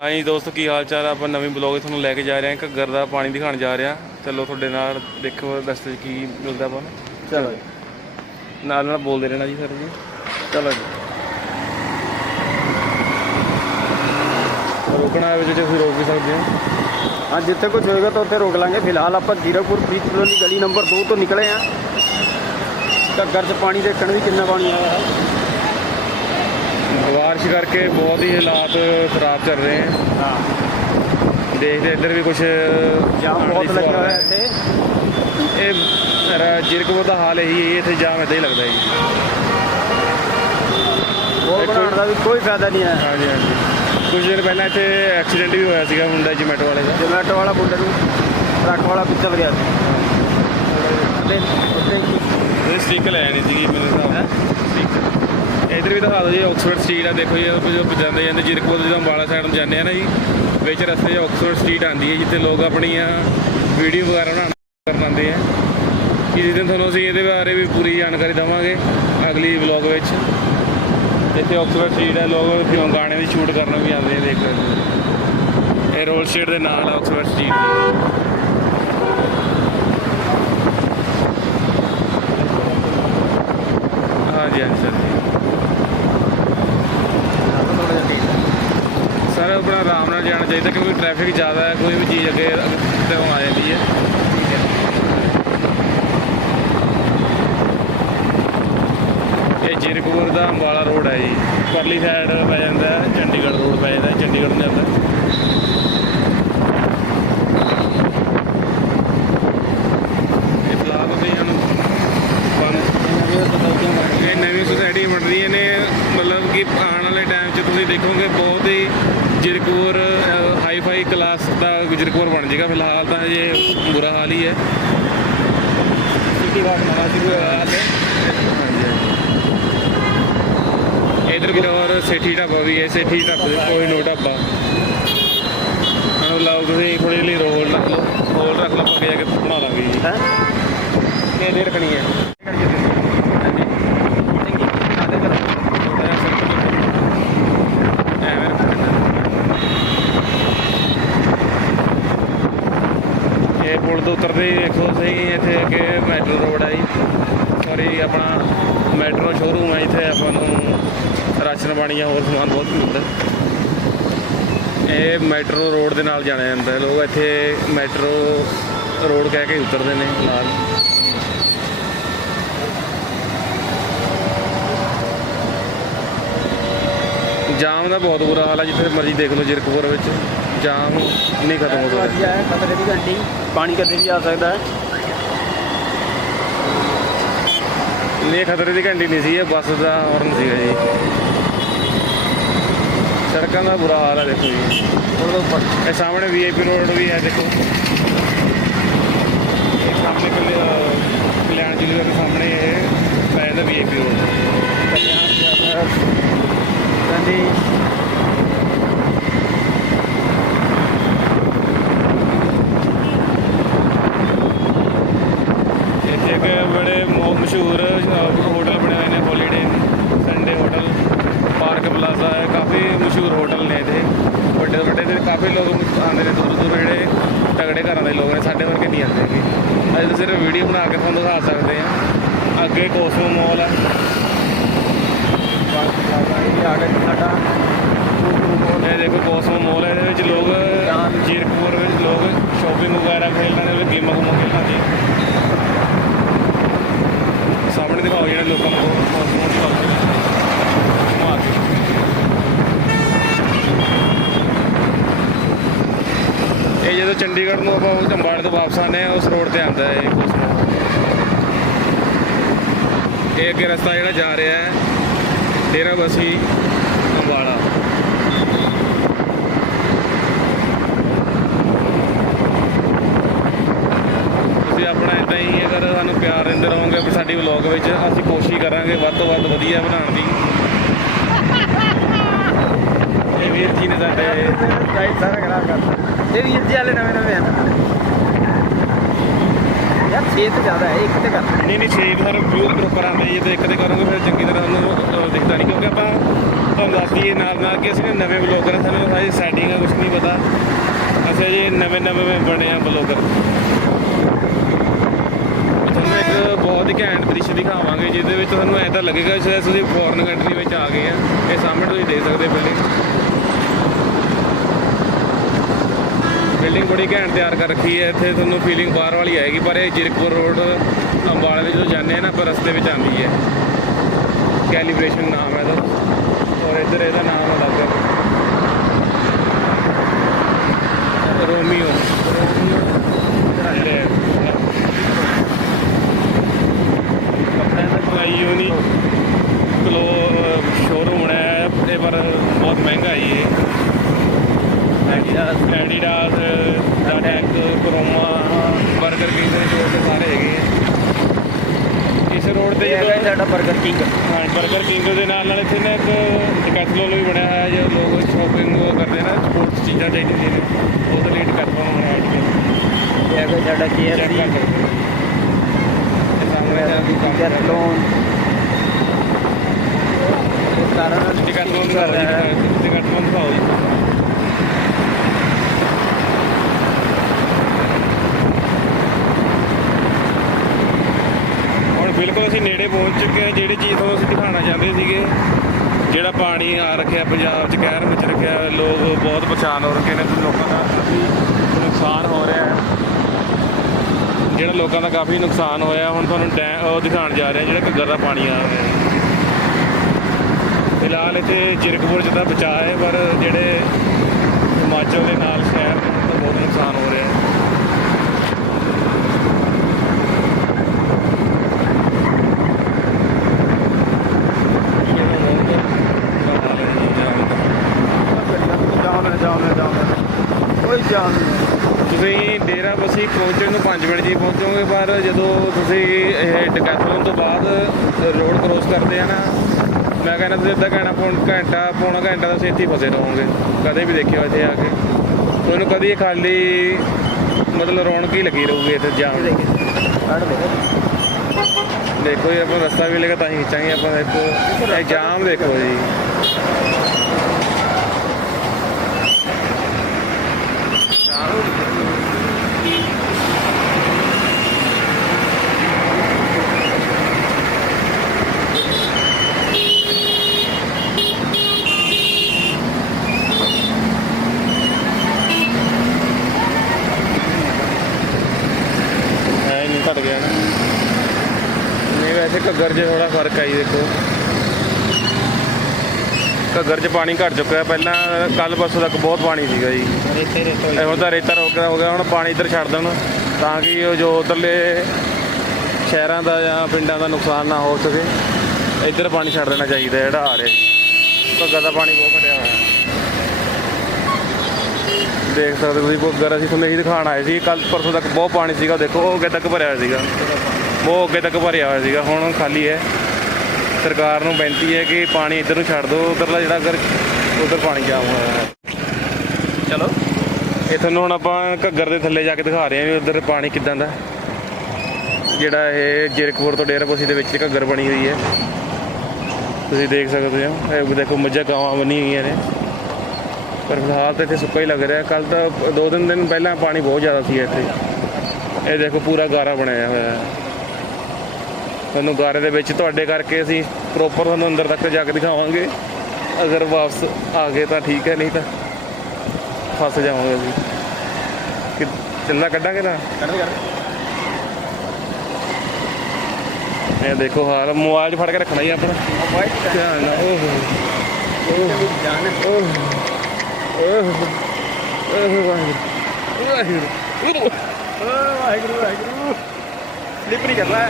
ਹਾਂਜੀ ਦੋਸਤੋ ਕੀ ਹਾਲ ਚਾਲ ਆ ਆਪਾਂ ਨਵੀਂ ਬਲੌਗ ਤੁਹਾਨੂੰ ਲੈ ਕੇ ਜਾ ਰਹੇ ਹਾਂ ਘੱਗਰ ਦਾ ਪਾਣੀ ਦਿਖਾਉਣ ਜਾ ਰਹੇ ਹਾਂ ਚਲੋ ਤੁਹਾਡੇ ਨਾਲ ਦੇਖੋ ਰਸਤੇ 'ਚ ਕੀ ਮਿਲਦਾ ਆਪਾਂ ਨੂੰ ਚਲੋ ਨਾਲ ਨਾਲ ਬੋਲਦੇ ਰਹਿਣਾ ਜੀ ਸਰ ਜੀ ਚਲੋ ਜੀ ਰੋਕਣਾ ਵਿੱਚ ਤੁਸੀਂ ਰੋਕ ਵੀ ਸਕਦੇ ਹੋ हाँ जितने कुछ होएगा तो उत्थे रोक लांगे फिलहाल आप जीरापुर प्रीत कॉलोनी गली नंबर दो तो निकले हैं ਘੱਗਰ 'ਚ ਪਾਣੀ ਦੇਖਣ ਵੀ ਕਿੰਨਾ ਪਾਣੀ ਆਇਆ ਹੈ ਬਾਰਿਸ਼ ਕਰਕੇ ਬਹੁਤ ਹੀ ਹਾਲਾਤ ਖਰਾਬ ਚੱਲ ਰਹੇ ਹਨ ਹਾਂ। ਦੇਖਦੇ ਇੱਧਰ ਵੀ ਕੁਝ ਜਾਮ ਬਹੁਤ ਲੱਗਿਆ ਹੋਇਆ ਇੱਥੇ। ਇਹ ਜੀਰਕਪੁਰ ਦਾ ਹਾਲ ਇਹੀ ਹੈ ਇੱਥੇ ਜਾਮ ਇੱਦਾਂ ਹੀ ਲੱਗਦਾ ਜੀ। ਉਹ ਬਣਾਉਣ ਦਾ ਵੀ ਕੋਈ ਫਾਇਦਾ ਨਹੀਂ ਹੈ। ਹਾਂਜੀ ਹਾਂਜੀ। ਕੁਝ ਦਿਨ ਪਹਿਲਾਂ ਇੱਥੇ ਐਕਸੀਡੈਂਟ ਵੀ ਹੋਇਆ ਸੀਗਾ ਮੁੰਡਾ ਜਮੈਟੋ ਵਾਲੇ ਦਾ। ਜੋਮੈਟੋ ਵਾਲਾ ਮੁੰਡੇ ਨੂੰ ਟਰੱਕ ਵਾਲਾ ਪਿੱਛੇ ਵਰਿਆ ਸੀ। ਉੱਥੇ ਹੀ ਇਹ ਸਟਿਕ ਲੈ ਆਣੀ ਸੀਗੀ ਮੇਰੇ ਹਿਸਾਬ ਨਾਲ। ਸਟਿਕ ਇਧਰ ਵੀ ਦਿਖਾ ਦਿਓ ਜੀ ਆਕਸਫੋਰਡ ਸਟਰੀਟ ਆ, ਦੇਖੋ ਜੀ ਜਾਂਦੇ ਜਾਂਦੇ ਜੀਰਕਪੁਰ ਜਦੋਂ ਅੰਬਾਲਾ ਸਾਈਡ ਨੂੰ ਜਾਂਦੇ ਆ ਨਾ ਜੀ, ਵਿੱਚ ਰਸਤੇ 'ਚ ਆਕਸਫੋਰਡ ਸਟਰੀਟ ਆਉਂਦੀ ਹੈ ਜਿੱਥੇ ਲੋਕ ਆਪਣੀਆਂ ਵੀਡੀਓ ਵਗੈਰਾ ਬਣਾਉਣ ਕਰਨ ਆਉਂਦੇ ਆ। ਕਿਸੇ ਦਿਨ ਤੁਹਾਨੂੰ ਅਸੀਂ ਇਹਦੇ ਬਾਰੇ ਵੀ ਪੂਰੀ ਜਾਣਕਾਰੀ ਦੇਵਾਂਗੇ ਅਗਲੀ ਵਲੌਗ ਵਿੱਚ। ਇੱਥੇ ਆਕਸਫੋਰਡ ਸਟਰੀਟ ਹੈ ਲੋਕ ਕਿਉਂ ਗਾਣੇ ਦੀ ਸ਼ੂਟ ਕਰਨ ਵੀ ਆਉਂਦੇ ਆ, ਦੇਖ ਸਕਦੇ ਇਹ ਰੋਲ ਸਟੇਟ ਦੇ ਨਾਲ ਆਕਸਫੋਰਡ ਸਟਰੀਟ ਦੇ। ਹਾਂਜੀ ਹਾਂਜੀ, ਸਰ ਜੀ ਥੋੜਾ ਜਿਹਾ ਠੀਕ ਹੈ ਸਰ ਆਪਣਾ ਆਰਾਮ ਨਾਲ ਜਾਣਾ ਚਾਹੀਦਾ ਕਿਉਂਕਿ ਟ੍ਰੈਫਿਕ ਜ਼ਿਆਦਾ ਹੈ, ਕੋਈ ਵੀ ਚੀਜ਼ ਅੱਗੇ ਤੇ ਆ ਜਾਂਦੀ ਹੈ। ਇਹ ਜੀਰਕਪੁਰ ਦਾ ਅੰਬਾਲਾ ਰੋਡ ਹੈ ਜੀ। ਪਰਲੀ ਸਾਈਡ ਪੈ ਜਾਂਦਾ, ਚੰਡੀਗੜ੍ਹ ਰੋਡ ਪੈ ਜਾਂਦਾ, ਚੰਡੀਗੜ੍ਹ ਨੂੰ ਜਾਂਦਾ ਇਹ ਫਿਲਹਾਲ ਤੁਸੀਂ ਸਾਨੂੰ ਬੰਦ ਇਹ ਨਵੀਂ ਸੁਸਾਇਟੀ ਬਣ ਰਹੀਆਂ ਨੇ ਮਤਲਬ ਕਿ ਆਉਣ ਵਾਲੇ ਟਾਈਮ 'ਚ ਤੁਸੀਂ ਦੇਖੋਗੇ ਬਹੁਤ ਹੀ ਜਿਰਕੂਰ ਹਾਈ ਫਾਈ ਕਲਾਸ ਦਾ ਜਿਰਕੂਰ ਬਣ ਜਾਏਗਾ ਫਿਲਹਾਲ ਤਾਂ ਇਹ ਬੁਰਾ ਹਾਲ ਹੀ ਹੈ ਕੋਈ ਹੈ ਇਧਰ ਵੀ ਹੋਰ ਸੇਠੀ ਢਾਬਾ ਵੀ ਹੈ ਸੇਠੀ ਢਾਬੇ ਕੋਈ ਨੋ ਢਾਬਾ। ਹੁਣ ਲਾਓ ਤੁਸੀਂ ਥੋੜੀ ਜਿਹੀ ਰੋਲ ਰੱਖ ਲਓ। ਰੋਲ ਰੱਖ ਲਓ ਅੱਗੇ ਜਾ ਕੇ ਬਣਾ ਲਾਂਗੇ ਹੈ? ਕਿੰਨੀ ਦੇਰ ਰੱਖਣੀ ਹੈ ਚੰਗੀ ਆਦੇ ਕਰ ਐਵੇਂ ਰੱਖਣਾ। ਇਹ ਤੋਂ ਉਤਰਦੇ ਹੀ ਦੇਖੋ ਤੁਸੀਂ, ਇੱਥੇ ਅੱਗੇ ਮੈਟਰੋ ਰੋਡ ਹੈ ਜੀ। ਸੌਰੀ ਆਪਣਾ ਮੈਟਰੋ ਸ਼ੋਰੂਮ ਹੈ ਇੱਥੇ, ਆਪਾਂ ਨੂੰ ਰਾਸ਼ਨ ਪਾਣੀ ਜਾਂ ਹੋਰ ਸਮਾਨ ਬਹੁਤ ਮਿਲਦਾ। ਇਹ ਮੈਟਰੋ ਰੋਡ ਦੇ ਨਾਲ ਜਾਣਿਆ ਜਾਂਦਾ ਹੈ ਲੋਕ, ਇੱਥੇ ਮੈਟਰੋ ਰੋਡ ਕਹਿ ਕੇ ਉਤਰਦੇ ਨੇ ਨਾਲ। ਜਾਮ ਦਾ ਬਹੁਤ ਬੁਰਾ ਹਾਲ ਹੈ ਜਿੱਥੇ ਮਰਜ਼ੀ ਦੇਖ ਲਓ, ਜਿਰਕਪੁਰ ਵਿੱਚ। ਜਾਮ ਨਹੀਂ ਖਤਮ ਹੋ ਘੰਟੀ ਪਾਣੀ ਕਦੇ ਵੀ ਆ ਸਕਦਾ ਹੈ। ਨਹੀਂ ਇਹ ਖਤਰੇ ਦੀ ਘੰਟੀ ਨਹੀਂ ਸੀ ਇਹ ਬੱਸ ਦਾ ਹਾਰਨ ਸੀਗਾ ਜੀ। ਸੜਕਾਂ ਦਾ ਬੁਰਾ ਹਾਲ ਹੈ ਦੇਖੋ ਜੀ। ਇਹ ਸਾਹਮਣੇ ਵੀਆਈਪੀ ਰੋਡ ਵੀ ਹੈ ਦੇਖੋ। ਸਾਹਮਣੇ ਕੱਲੇ ਕਲਿਆਣ ਜ਼ਿਲ੍ਹੇ ਦੇ ਸਾਹਮਣੇ ਇਹ ਪੈ ਜਾਂਦਾ ਵੀਆਈਪੀ ਰੋਡ ਕਹਿੰਦੀ ਇੱਥੇ ਇੱਕ ਬੜੇ ਮੋ- ਮਸ਼ਹੂਰ ਹੋਟਲ ਬਣੇ ਹੋਏ ਨੇ holiday Sunday hotel park plaza ਹੈ। ਕਾਫੀ ਮਸ਼ਹੂਰ ਹੋਟਲ ਨੇ ਇੱਥੇ ਵੱਡੇ ਵੱਡੇ ਤੇ ਕਾਫੀ ਲੋਕ ਆਉਂਦੇ ਨੇ ਦੂਰ ਦੂਰ ਜਿਹੜੇ ਤਗੜੇ ਘਰਾਂ ਦੇ ਲੋਕ ਨੇ, ਸਾਡੇ ਵਰਗੇ ਨਹੀਂ ਆਉਂਦੇ ਹੈਗੇ। ਅਸੀਂ ਤਾਂ ਸਿਰਫ ਵੀਡੀਓ ਬਣਾ ਕੇ ਤੁਹਾਨੂੰ ਦਿਖਾ ਸਕਦੇ ਹਾਂ। ਅੱਗੇ ਕੋਸਮੋ ਮਾਲ ਹੈ। ਇਹ ਆ ਗਿਆ ਸਾਡਾ ਬਾਜ਼ਾਰ ਤੋਂ ਵਾਪਸ ਆਨੇ ਆ ਉਸ ਰੋਡ ਤੇ ਆਂਦਾ ਹੈ ਇਹ ਕੁਛ ਇਹ ਅੱਗੇ ਰਸਤਾ ਜਿਹੜਾ ਜਾ ਰਿਹਾ ਹੈ, ਡੇਰਾ ਬਸੀ ਅੰਬਾਲਾ। ਤੁਸੀਂ ਆਪਣਾ ਇਦਾਂ ਹੀ ਅਗਰ ਸਾਨੂੰ ਪਿਆਰ ਦਿੰਦੇ ਰਹੋਗੇ ਵੀ ਸਾਡੀ ਵਲੌਗ ਵਿੱਚ, ਅਸੀਂ ਕੋਸ਼ਿਸ਼ ਕਰਾਂਗੇ ਵੱਧ ਤੋਂ ਵੱਧ ਵਧੀਆ ਬਣਾਉਣ ਦੀ। ਇਹ ਵੀਰ ਜੀ ਨੇ ਸਾਡੇ ਸਾਰਾ ਖਰਾਬ ਕਰਤਾ ਇਹ ਵੀਰ ਜੀ ਵਾਲੇ ਨਵੇਂ ਨਵੇਂ ਆਣਾ 6 ਤੋਂ ਜ਼ਿਆਦਾ ਨਹੀਂ ਨਹੀਂ ਸੇਵ ਸਰ ਵਿਊ ਪ੍ਰੋਪਰ ਆਉਂਦੇ ਜੇ ਤੇ ਇੱਕ ਤੇ ਕਰੋਗੇ ਫਿਰ ਚੰਗੀ ਤਰ੍ਹਾਂ ਉਹਨੂੰ ਦਿਖਦਾ ਨਹੀਂ ਕਿਉਂਕਿ ਆਪਾਂ ਤੁਹਾਨੂੰ ਦੱਸ ਦਈਏ ਨਾਲ ਨਾਲ ਕਿ ਅਸੀਂ ਨਾ ਨਵੇਂ ਬਲੌਗਰ ਹਾਂ, ਸਾਨੂੰ ਸਾਰੀ ਸੈਟਿੰਗ ਕੁਝ ਨਹੀਂ ਪਤਾ। ਅਸੀਂ ਜੇ ਨਵੇਂ ਨਵੇਂ ਬਣੇ ਆ ਬਲੌਗਰ ਤੁਹਾਨੂੰ ਇੱਕ ਬਹੁਤ ਹੀ ਘੈਂਟ ਦ੍ਰਿਸ਼ ਦਿਖਾਵਾਂਗੇ, ਜਿਹਦੇ ਵਿੱਚ ਤੁਹਾਨੂੰ ਐਂ ਤਾਂ ਲੱਗੇਗਾ ਜਿਵੇਂ ਤੁਸੀਂ ਫੋਰਨ ਕੰਟਰੀ ਵਿੱਚ ਆ ਗਏ ਆ। ਇਹ ਸਾਹਮਣੇ ਤੁਸੀਂ ਦੇਖ ਸਕਦੇ ਹੋ ਬਿਲਡਿੰਗ ਬਿਲਡਿੰਗ ਬੜੀ ਘੈਂਟ ਤਿਆਰ ਕਰ ਰੱਖੀ ਹੈ। ਇੱਥੇ ਤੁਹਾਨੂੰ ਫੀਲਿੰਗ ਬਾਹਰ ਵਾਲੀ ਆਏਗੀ, ਪਰ ਇਹ ਜਿਰਕਪੁਰ ਰੋਡ, ਅੰਬਾਲੇ ਵਿੱਚ ਜਦੋਂ ਜਾਂਦੇ ਆ ਨਾ ਪਰ ਰਸਤੇ ਵਿੱਚ ਆਉਂਦੀ ਹੈ ਕੈਲੀਬ੍ਰੇਸ਼ਨ ਨਾਮ ਹੈ ਇਹਦਾ। ਔਰ ਇੱਧਰ ਇਹਦਾ ਨਾਮ ਅਲੱਗ ਹੈ। ਰੋਮੀਓ ਜਿਹੜੇ ਕੱਪੜਿਆਂ ਯੂਨੀ ਕਲੋ ਸ਼ੋਰੂਮ ਬਣਾਇਆ ਹੈ, ਇਹ ਪਰ ਬਹੁਤ ਮਹਿੰਗਾ ਹੈ ਇਹ ਐਡੀਡਾਸ ਐਡੀਡਾਸ ਡਾਟੈਕ ਕਰੋਮਾ 버ਗਰ ਕਿੰਗ ਦੇ ਜੋ ਸਾਰੇ ਹੈਗੇ ਆ। ਇਸ ਰੋਡ ਤੇ ਹੈਗਾ ਸਾਡਾ 버ਗਰ ਕਿੰਗ। ਹਾਂ 버ਗਰ ਕਿੰਗ ਦੇ ਨਾਲ ਨਾਲ ਇੱਥੇ ਨਾ ਇੱਕ ਡਿਕੈਥਲੋਨ ਵੀ ਬਣਿਆ ਹੋਇਆ ਜੋ ਲੋਕ ਸ਼ਾਪਿੰਗ ਕਰਦੇ ਨਾ ਸਪੋਰਟਸ ਚੀਜ਼ਾਂ ਚਾਹੀਦੀਆਂ ਨੇ ਉਹਦੇ ਲਈ ਡਿਕੈਥਲੋਨ ਬਣਾਇਆ ਜੀ ਹੈਗਾ ਸਾਡਾ ਕੇਐਫਸੀ ਡਿਕੈਥਲੋਨ ਸਾਰਾ ਡਿਕੈਥਲੋਨ ਦਾ ਹੋ ਜੀ ਡਿਕੈਥਲੋਨ ਦਾ ਹੋ ਜੀ। ਬਿਲਕੁਲ ਅਸੀਂ ਨੇੜੇ ਪਹੁੰਚ ਚੁੱਕੇ ਹਾਂ, ਜਿਹੜੀ ਚੀਜ਼ ਤੁਹਾਨੂੰ ਅਸੀਂ ਦਿਖਾਉਣਾ ਚਾਹੁੰਦੇ ਸੀਗੇ, ਜਿਹੜਾ ਪਾਣੀ ਆ ਰੱਖਿਆ, ਪੰਜਾਬ 'ਚ ਕਹਿਰ ਵਿੱਚ ਰੱਖਿਆ, ਲੋਕ ਬਹੁਤ ਪਰੇਸ਼ਾਨ ਹੋ ਰੱਖੇ ਨੇ ਲੋਕਾਂ ਦਾ ਕਾਫੀ ਨੁਕਸਾਨ ਹੋ ਰਿਹਾ ਹੈ। ਜਿਹੜਾ ਲੋਕਾਂ ਦਾ ਕਾਫੀ ਨੁਕਸਾਨ ਹੋਇਆ, ਹੁਣ ਤੁਹਾਨੂੰ ਡੈ, ਉਹ ਦਿਖਾਉਣ ਜਾ ਰਹੇ ਹਾਂ, ਜਿਹੜਾ ਘੱਗਰ ਦਾ ਪਾਣੀ ਆ ਰਿਹਾ ਹੈ। ਫਿਲਹਾਲ ਇੱਥੇ ਜਿਰਕਪੁਰ 'ਚ ਤਾਂ ਬਚਾਅ ਹੈ, ਪਰ ਜਿਹੜੇ ਹਿਮਾਚਲ ਦੇ ਨਾਲ ਸ਼ਹਿਰ ਨੇ ਉਹਨਾਂ ਦਾ ਬਹੁਤ ਨੁਕਸਾਨ ਹੋ ਰਿਹਾ ਹੈ ਜਾਮ ਹੈ ਜਾਮ ਹੈ ਜਾਮ ਹੈ ਕੋਈ ਜਾਮ ਨਹੀਂ ਤੁਸੀਂ ਡੇਰਾ ਬਸੀ ਪਹੁੰਚਣ ਨੂੰ 5 ਮਿੰਟ ਜੀ ਪਹੁੰਚੋਗੇ, ਪਰ ਜਦੋਂ ਤੁਸੀਂ ਇਹ ਡਕੈਥਲੋਨ ਤੋਂ ਬਾਅਦ ਰੋਡ ਕ੍ਰੋਸ ਕਰਦੇ ਆ ਨਾ, ਮੈਂ ਕਹਿੰਦਾ ਤੁਸੀਂ ਅੱਧਾ ਘੰਟਾ ਪੌਣ ਘੰਟਾ, ਪੌਣਾ ਘੰਟਾ ਤੁਸੀਂ ਇੱਥੇ ਫਸੇ ਰਹੋਗੇ, ਕਦੇ ਵੀ ਦੇਖਿਓ ਇੱਥੇ ਆ ਕੇ ਤੁਹਾਨੂੰ ਕਦੀ ਖਾਲੀ ਮਤਲਬ ਰੌਣਕ ਹੀ ਲੱਗੀ ਰਹੂਗੀ ਇੱਥੇ ਜਾਮ ਦੀ। ਦੇਖੋ ਜੀ, ਆਪਾਂ ਰਸਤਾ ਵੀ ਲੇਗਾ ਤਾਂ ਹੀ ਖਿੱਚਾਂਗੇ, ਆਪਾਂ ਦੇਖੋ, ਇਹ ਜਾਮ ਦੇਖੋ ਜੀ ਹੈ ਨਹੀਂ ਘਟ ਗਿਆ ਨਾ ਨਹੀਂ ਵੈਸੇ ਘੱਗਰ 'ਚ ਥੋੜਾ ਫ਼ਰਕ ਆਈ ਦੇਖੋ। ਘੱਗਰ 'ਚ ਪਾਣੀ ਘਟ ਚੁੱਕਿਆ, ਪਹਿਲਾਂ ਕੱਲ ਪਰਸੋਂ ਤੱਕ ਬਹੁਤ ਪਾਣੀ ਸੀਗਾ ਜੀ। ਰੇਤੇ ਰੇਤੇ ਹੁਣ ਤਾਂ ਰੇਤਾ ਰੋਕ ਹੋ ਗਿਆ, ਹੁਣ ਪਾਣੀ ਇੱਧਰ ਛੱਡ ਦੇਣ, ਤਾਂ ਕਿ ਉਹ ਜੋ ਉਧਰਲੇ ਸ਼ਹਿਰਾਂ ਦਾ ਜਾਂ ਪਿੰਡਾਂ ਦਾ ਨੁਕਸਾਨ ਨਾ ਹੋ ਸਕੇ, ਇੱਧਰ ਪਾਣੀ ਛੱਡ ਦੇਣਾ ਚਾਹੀਦਾ ਜਿਹੜਾ ਆ ਰਿਹਾ ਜੀ। ਘੱਗਰ ਦਾ ਪਾਣੀ ਬਹੁਤ ਘਟਿਆ ਹੋਇਆ। ਦੇਖ ਸਕਦੇ ਹੋ ਤੁਸੀਂ, ਘੱਗਰ ਅਸੀਂ ਤੁਹਾਨੂੰ ਇਹੀ ਦਿਖਾਉਣ ਆਏ ਸੀ ਕੱਲ ਪਰਸੋਂ ਤੱਕ ਬਹੁਤ ਪਾਣੀ ਸੀਗਾ, ਦੇਖੋ, ਉਹ ਅੱਗੇ ਤੱਕ ਭਰਿਆ ਹੋਇਆ ਸੀਗਾ। ਉਹ ਅੱਗੇ ਤੱਕ ਭਰਿਆ ਹੋਇਆ ਸੀਗਾ ਹੁਣ ਖਾਲੀ ਹੈ। ਸਰਕਾਰ ਨੂੰ ਬੇਨਤੀ ਹੈ ਕਿ ਪਾਣੀ ਇੱਧਰ ਨੂੰ ਛੱਡ ਦਿਓ ਉਧਰਲਾ ਜਿਹੜਾ ਅਗਰ ਉਧਰ ਪਾਣੀ ਜਾਮ ਹੋਇਆ ਹੈ ਚਲੋ। ਇਹ ਤੁਹਾਨੂੰ ਹੁਣ ਆਪਾਂ ਘੱਗਰ ਦੇ ਥੱਲੇ ਜਾ ਕੇ ਦਿਖਾ ਰਹੇ ਹਾਂ ਵੀ ਉਧਰ ਪਾਣੀ ਕਿਦਾਂ ਦਾ। ਜਿਹੜਾ ਇਹ ਜਿਰਕਪੁਰ ਤੋਂ ਡੇਰਾਬੱਸੀ ਦੇ ਵਿੱਚ ਘੱਗਰ ਬਣੀ ਹੋਈ ਹੈ। ਤੁਸੀਂ ਦੇਖ ਸਕਦੇ ਹੋ ਇਹ ਦੇਖੋ ਮੱਝਾਂ ਗਾਵਾਂ ਬਣੀ ਹੋਈਆਂ ਨੇ। ਪਰ ਫਿਲਹਾਲ ਤਾਂ ਇੱਥੇ ਸੁੱਕਾ ਹੀ ਲੱਗ ਰਿਹਾ। ਕੱਲ ਤਾਂ ਦੋ ਤਿੰਨ ਦਿਨ ਪਹਿਲਾਂ ਪਾਣੀ ਬਹੁਤ ਜ਼ਿਆਦਾ ਸੀ ਇੱਥੇ। ਇਹ ਦੇਖੋ ਪੂਰਾ ਗਾਰਾ ਬਣਾਇਆ ਹੋਇਆ ਹੈ। ਤੁਹਾਨੂੰ ਗਾਰੇ ਦੇ ਵਿੱਚ ਤੁਹਾਡੇ ਕਰਕੇ ਅਸੀਂ ਪ੍ਰੋਪਰ ਤੁਹਾਨੂੰ ਅੰਦਰ ਤੱਕ ਜਾ ਕੇ ਦਿਖਾਵਾਂਗੇ। ਅਗਰ ਵਾਪਸ ਆ ਗਏ ਤਾਂ ਠੀਕ ਹੈ ਨਹੀਂ ਤਾਂ ਫਸ ਜਾਵਾਂਗੇ ਅਸੀਂ। ਕਿ ਚੱਲਾ ਕੱਢਾਂਗੇ ਨਾ? ਕੱਢ ਕੱਢ ਇਹ ਦੇਖੋ ਹਾਲ ਮੋਬਾਈਲ ਫੜ ਕੇ ਰੱਖਣਾ ਹੀ ਆਪਣਾ। ਵਾਈਟ ਧਿਆਨ ਨਾਲ। ਓਹ ਓਹ ਓਹ ਓਹ ਵਾਹਿਗੁਰੂ। ਵਾਹਿਗੁਰੂ। ਵਾਹਿਗੁਰੂ ਵਾਹਿਗੁਰੂ। ਸਲਿਪ ਨਹੀਂ ਕਰਨਾ।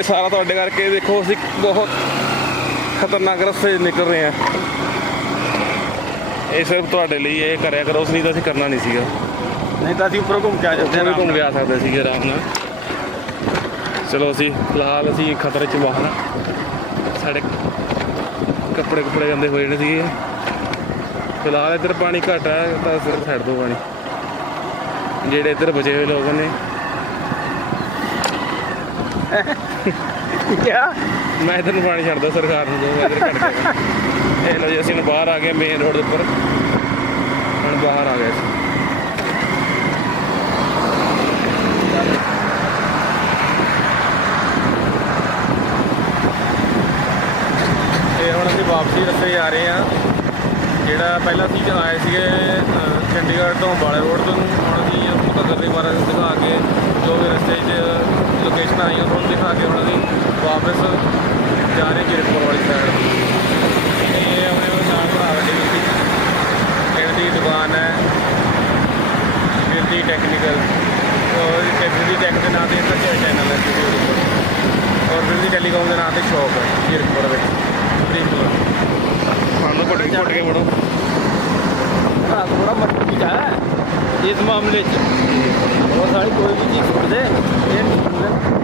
ਇਹ ਸਾਰਾ ਤੁਹਾਡੇ ਕਰਕੇ ਦੇਖੋ ਅਸੀਂ ਬਹੁਤ ਖਤਰਨਾਕ ਰਸਤੇ ਨਿਕਲ ਰਹੇ ਹਾਂ। ਇਹ ਸਿਰਫ ਤੁਹਾਡੇ ਲਈ ਇਹ ਕਰਿਆ ਕਰੋ ਉਸ ਨਹੀਂ ਤਾਂ ਅਸੀਂ ਕਰਨਾ ਨਹੀਂ ਸੀਗਾ। ਨਹੀਂ ਤਾਂ ਅਸੀਂ ਉੱਪਰੋਂ ਘੁੰਮ ਕੇ ਆ ਜਾਂਦੇ ਆਰਾਮ ਘੁੰਮ। ਕੇ ਆ ਸਕਦੇ ਸੀਗੇ ਆਰਾਮ ਨਾਲ। ਚਲੋ ਅਸੀਂ ਫਿਲਹਾਲ ਅਸੀਂ ਖਤਰੇ 'ਚ ਬਾਹਰ ਸਾਡੇ ਕੱਪੜੇ ਕੁਪੜੇ ਗੰਦੇ ਹੋਏ ਨੇ ਸੀਗੇ। ਫਿਲਹਾਲ ਇੱਧਰ ਪਾਣੀ ਘੱਟ ਆ ਤਾਂ ਸਿਰ ਛੱਡ ਦੋ ਪਾਣੀ। ਜਿਹੜੇ ਇੱਧਰ ਬਚੇ ਹੋਏ ਲੋਕ ਨੇ। ਕਿਆ? ਮੈਂ ਇਧਰ ਨੂੰ ਪਾਣੀ ਛੱਡਦਾ ਸਰਕਾਰ ਨੂੰ ਜੋ ਇਧਰ ਕੱਢ ਕੇ ਇਹ ਲੋ ਜੀ, ਅਸੀਂ ਹੁਣ ਬਾਹਰ ਆ ਗਏ ਮੇਨ ਰੋਡ ਦੇ ਉੱਪਰ। ਹੁਣ ਬਾਹਰ ਆ ਗਏ ਅਸੀਂ। ਹੁਣ ਅਸੀਂ ਵਾਪਸੀ ਰਸਤੇ ਜਾ ਰਹੇ ਹਾਂ। ਜਿਹੜਾ ਪਹਿਲਾਂ ਅਸੀਂ ਆਏ ਸੀਗੇ ਚੰਡੀਗੜ੍ਹ ਤੋਂ ਅੰਬਾਲੇ ਰੋਡ ਤੋਂ, ਹੁਣ ਅਸੀਂ ਮੁਕੱਦਰ ਦੇ ਬਾਰੇ ਦਿਖਾ ਕੇ ਜੋ ਵੀ ਰਸਤੇ 'ਚ ਲੋਕੇਸ਼ਨ ਆਈਆਂ ਤੁਹਾਨੂੰ ਦਿਖਾ ਕੇ ਹੁਣ ਅਸੀਂ ਵਾਪਸ ਜਾ ਰਹੇ ਜੀਰਕਪੁਰ ਵਾਲੀ ਸਾਈਡ ਇਹ ਆਪਣੇ ਨਾਲ ਭਰਾ ਵੱਡੀ ਵਿੱਚ ਦੀ ਦੁਕਾਨ ਹੈ। ਫਿਰਦੀ ਟੈਕਨੀਕਲ ਔਰ ਫਿਰਦੀ ਟੈਕ ਦੇ ਨਾਂ ਤੇ ਇਹਦਾ ਚੈਨਲ ਹੈ YouTube ਦੇ ਉੱਪਰ। ਔਰ ਫਿਰਦੀ ਟੈਲੀਕਾਮ ਦੇ ਨਾਂ ਤੇ ਸ਼ੌਪ ਹੈ ਜੀਰਕਪੁਰ ਵਿੱਚ। ਪ੍ਰੀਮੀਅਰ ਸਾਨੂੰ ਪਟ ਕੇ ਕੇ ਮੜੋ थोड़ा मजबूत है इस मामले च और सारी कोई भी चीज़ छोड़ दे ये नहीं छोड़ देना